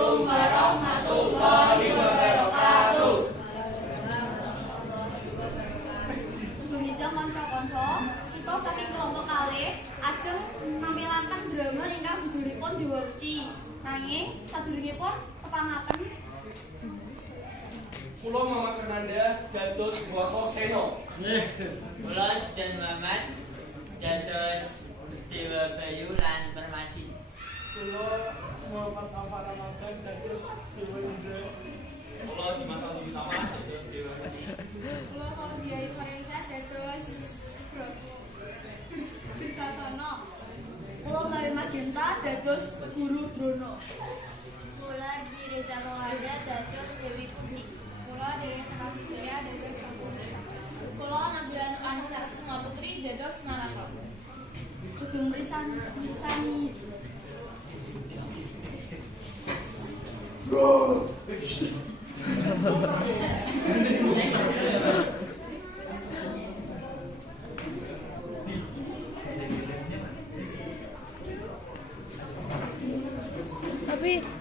Assalamualaikum warahmatullahi wabarakatuh. Sugeng kanca-kanca, kita saking kelompok kalih ajeng nampilaken drama ingkang judulipun Dewa Ruci. Nanging sadurungipun kepangaken Kula Mama Fernanda dados Brotoseno. Kula Sidan Muhammad dados Dewa Bayu lan Permadi. Kula Muhammad Afar Ramadan dados Dewa Indra. Kula Dimas Alwi Utama dados Dewa Ruci. kula Fauziah Farensa dados Birsasana. Kula Marin Magenta dados Guru Drono. Kula Reza Mawada dados Dewi Kurni. Kula Dewi Sanawijaya dados Sampurna. Kula Nabila Anissa Semua Putri dados Naraton. Sugeng risani.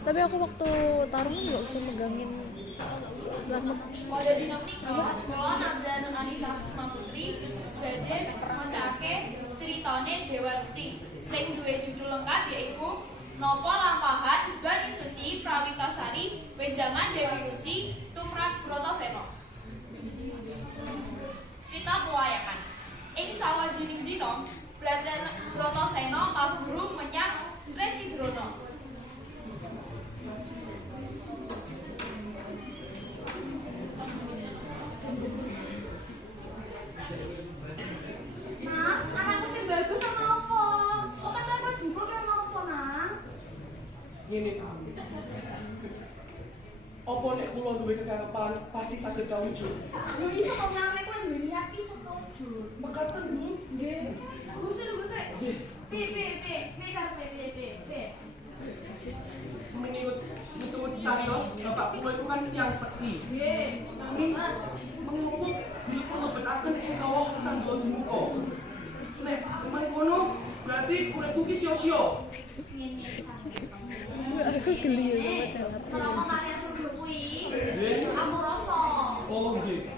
Tapi aku waktu tarungan nggak bisa megangin sama Pada dina punika kula Nabila Anissa Semua Putri badhe macake critane Dewa Ruci sing duwe judul lengkap yaiku Napa Lampahan Banyu Suci Prawitasari Wejangan Dewi Ruci tumrap Bratasena. Cerita pewayangan. Ing sawajining dina Bratasena maguru menyang Resi Drona. Nah, anakku sing bagus sama apa? Oh, kan juga kan apa, Nang? Ngene ta. Apa nek kula duwe kekarepan pasti saged kawujud. Yo iso kok nang kowe duwe niat iso kawujud. Mekaten Bu. Nggih. Gusik. Nggih. P. Menurut cariyos Bapak kula iku kan tiyang sekti. Nggih. Nanging mengupuk dipun lebetaken ing kawah Candra Dimuka. Nek mangkono berarti urip iki sia-sia. aku geli sama jangat Kalau karya studio kuwi, Nggih. kamu rasa. Oh nggih.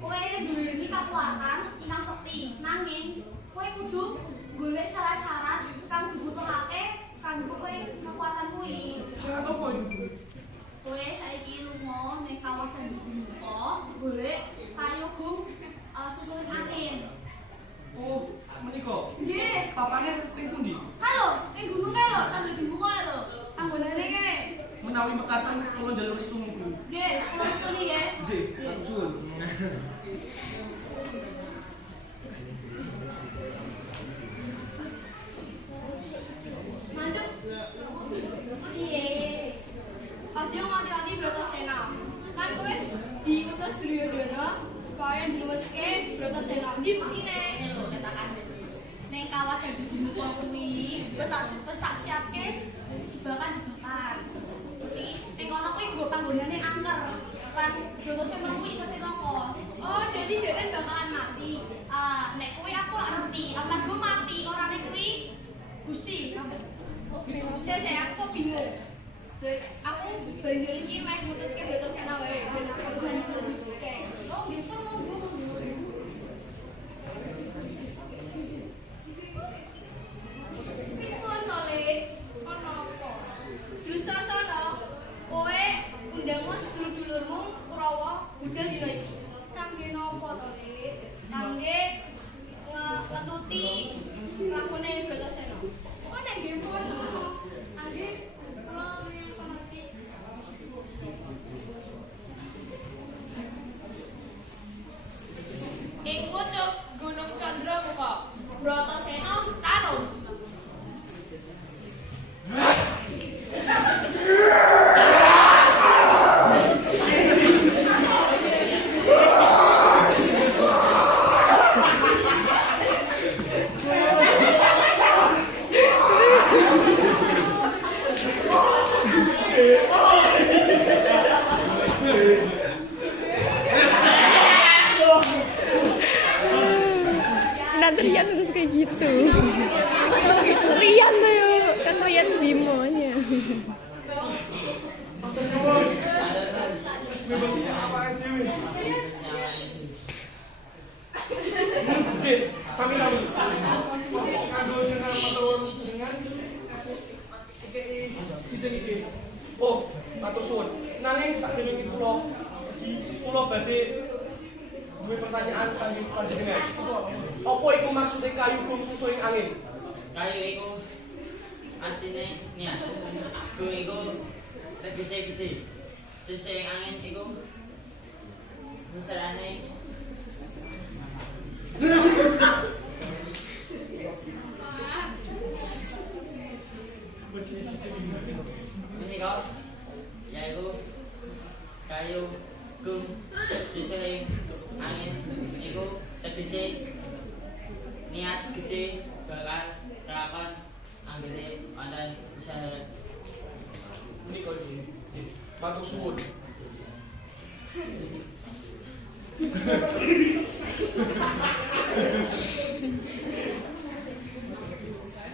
Kowe duwe iki kakuatan inang sekti. Nanging kowe kudu golek syarat-syarat kang dibutuhake kanggo kowe kekuatan kuwi. Syarat apa itu? Kowe saiki lunga ning kawah Candra Dimuka, golek kayu gum susulan angin. Oh, menika. Nggih. Papane sing pundi? Halo, ing gunung kae lho, Candra Dimuka lho. Anggonane kae. Menawi mekaten kula njaluk restu niku. Nggih, sing nggih. Nggih, matur suwun. Manduk. Piye? Aja nganti-nganti Bratasena. Kan kowe wis diutus Duryodana supaya njluweske Bratasena. Ndi buktine? Katakan. Ning kawah Candra Dimuka kuwi wis tak siapke jebakan. Jadi ning kono kuwi nggo panggonane angker. Lan Bratasena kuwi iso cilaka. Oh, jadi dheken bakalan mati. Nek kuwi aku ora ngerti. Amarga mati orane kuwi Gusti, saya aku bingung. Aku banjur iki meh mututke Bratasena wae. Ben aku bisa nyelidiki. Oh, gitu monggo. Pripun to, Lek? Ono apa? Dusasana, kowe undangmu sedulur-dulurmu Kurawa budal dina iki. Kangge napa to, Lek? Kangge ngetuti lakone Bratasena. Oh, nek nggih pun. Angge kula informasi. Ing pucuk Gunung Candramuka Bratasena tarung. nanti Rian terus kayak gitu Rian tuh kan Rian Bimonya Matur nuwun. Wis bebas awake dhewe. Nggih, sami-sami. Kanggo jenengan matur dengan iki. Oh, matur suwun. Nanging sakdurunge kula badhe duwe pertanyaan kangge panjenengan. Apa iku maksude kayu gung susu ing angin? Kayu iku artine niat. Gung iku tegese gede. Susu ing angin iku besarane ini kok yaitu kayu gung disering angin iku tegese niat gede bakal kelakon anggere wonten usaha Menika jenenge. Matur suwun.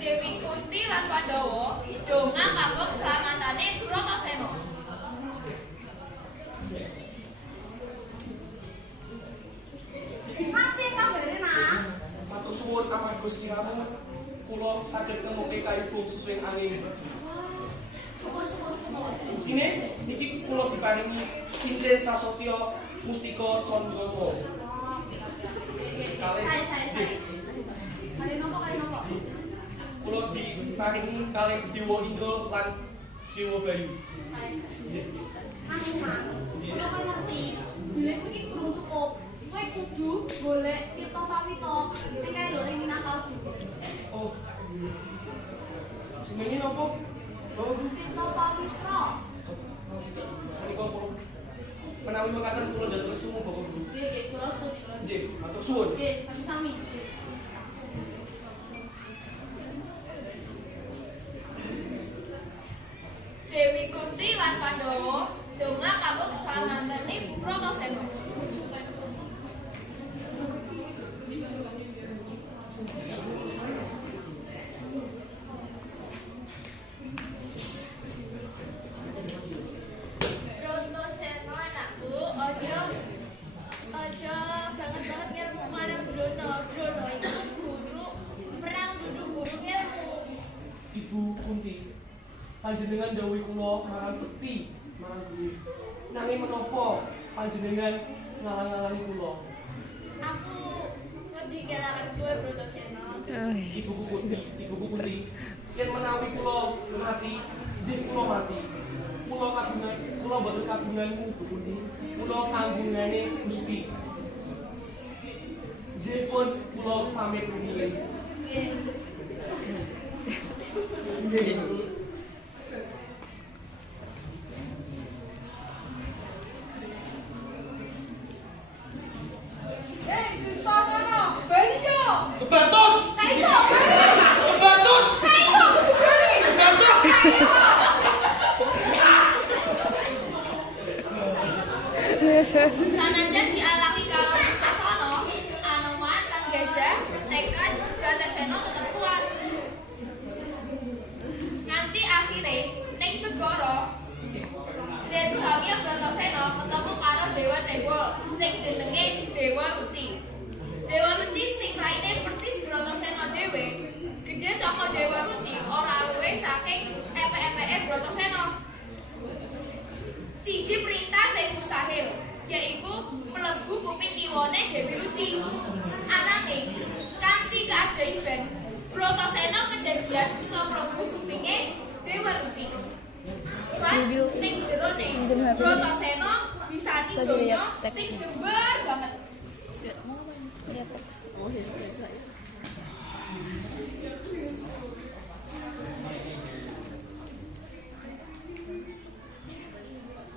Dewi Kunti lan Pandhawa donga kanggo keselamatané Bratasena. Mati kabare nak. Matur suwun amarga Gusti Ramu kula saged nemoke kayu gung susu ing angin. Buktine iki kula diparingi cincin sasotya mustika Candama. Kalih Kali nopo? kula diparingi kalih Dewa Indra lan Dewa Bayu. Kula kan ngerti. Golek iki kurang cukup. Kowe kudu golek Tirta Pawitra. Nek kae lho ning Minangkabau. Oh. Jenenge napa? Oh, Tirta Pawitra. menika kula menawi mekaten kula njaluk restu Bapak Guru. Nggih, kula sudi. Nggih, matur suwun. Nggih, sami-sami. Dewi Kunti lan Pandhawa donga kanggo keselamatané Bratasena. Bratasena anakku, aja banget ngilmu marang Brana. Brana iku guru perang dudu guru ilmu. Ibu Kunti, panjenengan dawuh kula marang bekti marang guru. Nanging menapa panjenengan ngalang-alangi kula? Aku ngedigalaken kowe Bratasena. Ibuku Kunti, yen menawi kula mati, nggih kula mati. Kula boten kagunganmu, Bu Kunti. Kula kagungane Gusti. Nggih pun kula pamit rumiyin. Nggih. Sasana, bali yo. Kebacut! Tak iso, bali. Kebacut! Tak iso, bali. Kebacut! Sanajan dialangi karo Sasana, Anoman lan Gajah, tekad Bratasena tetep kuat. Nganti akhire ning segara Den Samya Bratasena ketemu karo Dewa Cebol sing jenenge Dewa Ruci. Dewa Ruci sing raine persis Bratasena dhewe, gedhe saka Dewa Ruci ora luwih saking epek-epeke Bratasena. Siji perintah sing mustahil, yaiku mlebu kuping kiwane Dewi Ruci. Ananging kanthi keajaiban, Bratasena kedadian bisa mlebu kupinge Dewa Ruci. Lan ning jerone Bratasena bisa donya sing jembar banget. Lihat teks.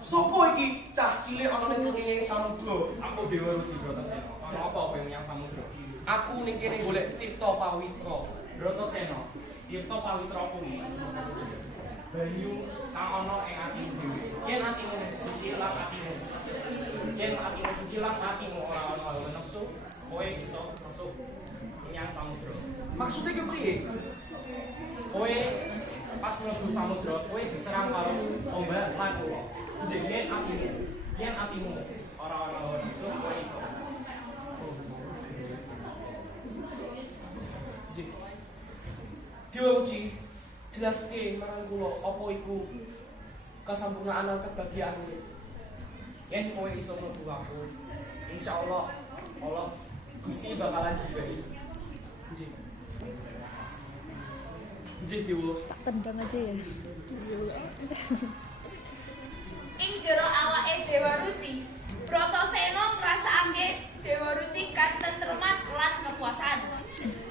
Sopo iki cah cilik ana ning kenging samudra? Aku Dewa Ruci Bratasena. Ana apa yang samudra? Aku ning kene golek Tirta Pawitra. Bratasena. Tirta Pawitra kuwi banyu kang ana ing atimu dhewe. Yen atimu suci lan atimu. Yen atimu suci lan atimu ora ana nafsu, kowe iso masuk menyang samudra. Maksudnya kepriye? Kowe pas mlebu samudra, kowe diserang karo yen atimu ora ana hawa nafsu kowe iso. Dewa Uci, jelaske marang kula apa iku kesampurnaan lan kebahagiaanmu. Yen kowe iso mlebu aku, insyaallah Allah Gusti bakalan jibai. Nggih. Nggih Dewa. Tak tendang aja ya. Ing jero awake Dewa Ruci, Bratasena ngrasakake Dewa Ruci katentreman lan kepuasan.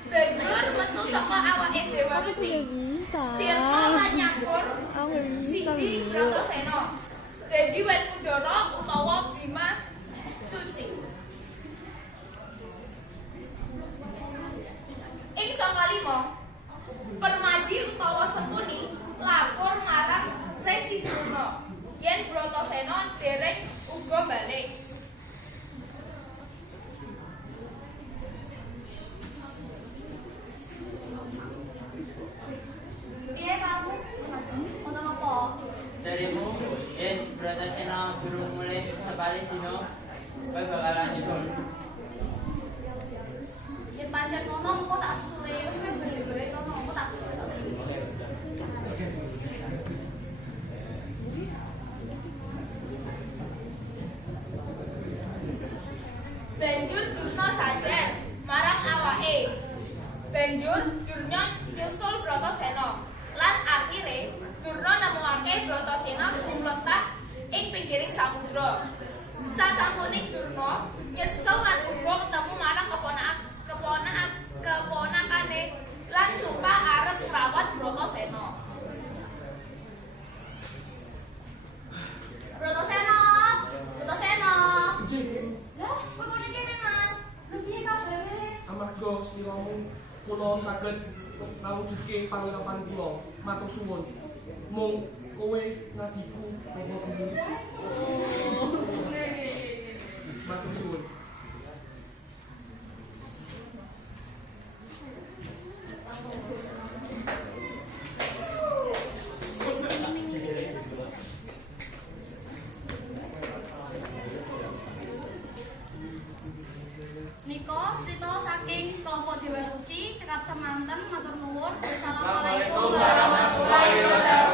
Banjur metu saka awake Dewa Aku Ruci. nggak bisa. Sirna lan nyampur Aku nggak bisa. siji Bu. Bratasena. Dadi Werkudara utawa Bima Suci. Ing saka lima, Permadi utawa Sempuni lapor marang Resi Durna yen Bratasena dereng uga balik. Piye kamu? Permadi, ono apa? Jarimu yen Bratasena durung mulai sepali dino kowe bakalan nyusul. Yen pancen ngono engko tak sure wis kowe gede-gede kono engko tak sure tak sure. Banjur Durna sadar marang awake. Banjur Durna nyusul Bratasena. Lan akhire Durna nemokake Bratasena gumetak ing pinggiring samudra. Sasampuning Durna nyesel lan uga ketemu marang keponakane lan sumpah arep ngrawat Bratasena. Bratasena, Bratasena. Nggih. Lah, kowe kok ning kene, Man? Lha piye kabare? Amarga sliramu kula saged ngawujudke pangurapan kula. Matur suwun. Mung kowe ngadiku bawa bumi. Matur suwun. Nika cerita saking kelompok Dewa Ruci cekap semanten matur nuwun. Wassalamualaikum Warahmatullahi wabarakatuh.